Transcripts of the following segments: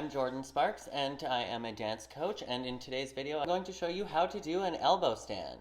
I'm Jordan Sparks and I am a dance coach, and in today's video I'm going to show you how to do an elbow stand.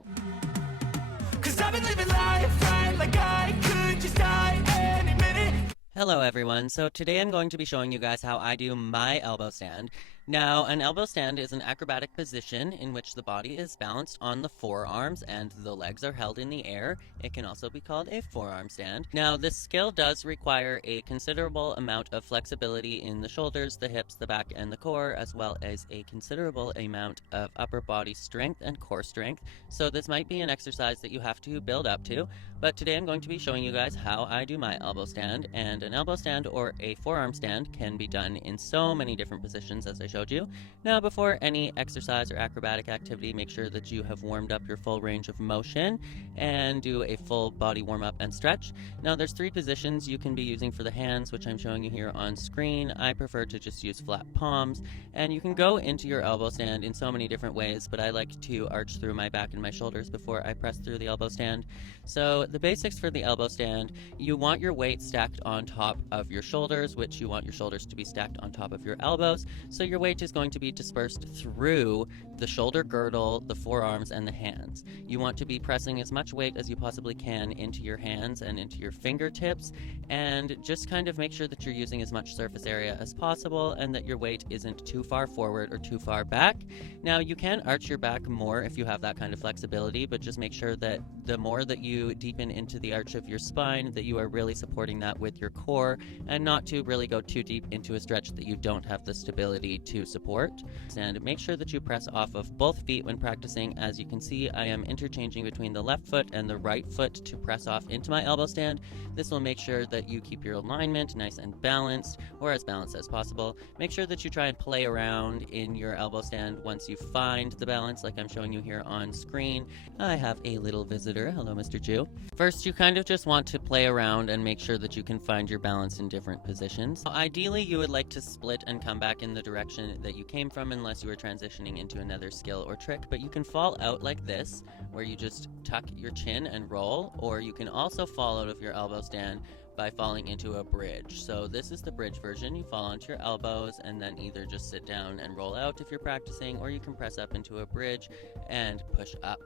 'Cause I've been living life right like I could just die any minute. Hello everyone, so today I'm going to be showing you guys how I do my elbow stand. Now, an elbow stand is an acrobatic position in which the body is balanced on the forearms and the legs are held in the air. It can also be called a forearm stand. Now, this skill does require a considerable amount of flexibility in the shoulders, the hips, the back, and the core, as well as a considerable amount of upper body strength and core strength. So this might be an exercise that you have to build up to, but today I'm going to be showing you guys how I do my elbow stand. And an elbow stand or a forearm stand can be done in so many different positions, as I showed you. Now, before any exercise or acrobatic activity, make sure that you have warmed up your full range of motion and do a full body warm up and stretch. Now, there's 3 positions you can be using for the hands, which I'm showing you here on screen. I prefer to just use flat palms, and you can go into your elbow stand in so many different ways, but I like to arch through my back and my shoulders before I press through the elbow stand. So the basics for the elbow stand: you want your weight stacked on top of your shoulders, which you want your shoulders to be stacked on top of your elbows, so your weight is going to be dispersed through the shoulder girdle, the forearms, and the hands. You want to be pressing as much weight as you possibly can into your hands and into your fingertips, and just kind of make sure that you're using as much surface area as possible and that your weight isn't too far forward or too far back. Now, you can arch your back more if you have that kind of flexibility, but just make sure that the more that you deepen into the arch of your spine, that you are really supporting that with your core, and not to really go too deep into a stretch that you don't have the stability to support. And make sure that you press off of both feet when practicing. As you can see, I am interchanging between the left foot and the right foot to press off into my elbow stand. This will make sure that you keep your alignment nice and balanced, or as balanced as possible. Make sure that you try and play around in your elbow stand once you find the balance, like I'm showing you here on screen. I have a little visitor. Hello, Mr. Jew. First, you kind of just want to play around and make sure that you can find your balance in different positions. Ideally, you would like to split and come back in the direction that you came from, unless you are transitioning into another skill or trick, but you can fall out like this, where you just tuck your chin and roll, or you can also fall out of your elbow stand by falling into a bridge. So this is the bridge version. You fall onto your elbows and then either just sit down and roll out if you're practicing, or you can press up into a bridge and push up.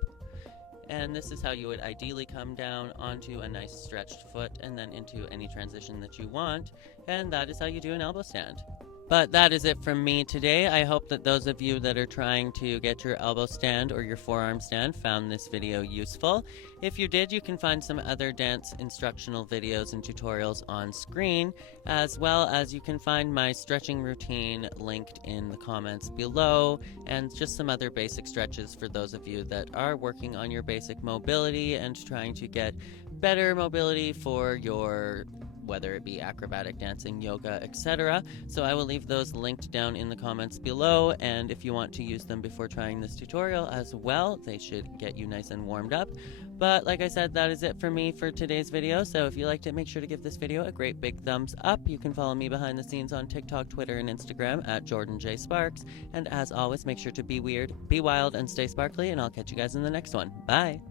And this is how you would ideally come down onto a nice stretched foot and then into any transition that you want. And that is how you do an elbow stand. But that is it from me today. I hope that those of you that are trying to get your elbow stand or your forearm stand found this video useful. If you did, you can find some other dance instructional videos and tutorials on screen, as well as you can find my stretching routine linked in the comments below, and just some other basic stretches for those of you that are working on your basic mobility and trying to get better mobility for your, whether it be acrobatic dancing, yoga, etc. So I will leave those linked down in the comments below, and if you want to use them before trying this tutorial as well, they should get you nice and warmed up. But like I said, that is it for me for today's video. So if you liked it, make sure to give this video a great big thumbs up. You can follow me behind the scenes on TikTok, Twitter, and Instagram at Jordan J. Sparks. And as always, make sure to be weird, be wild, and stay sparkly, and I'll catch you guys in the next one. Bye!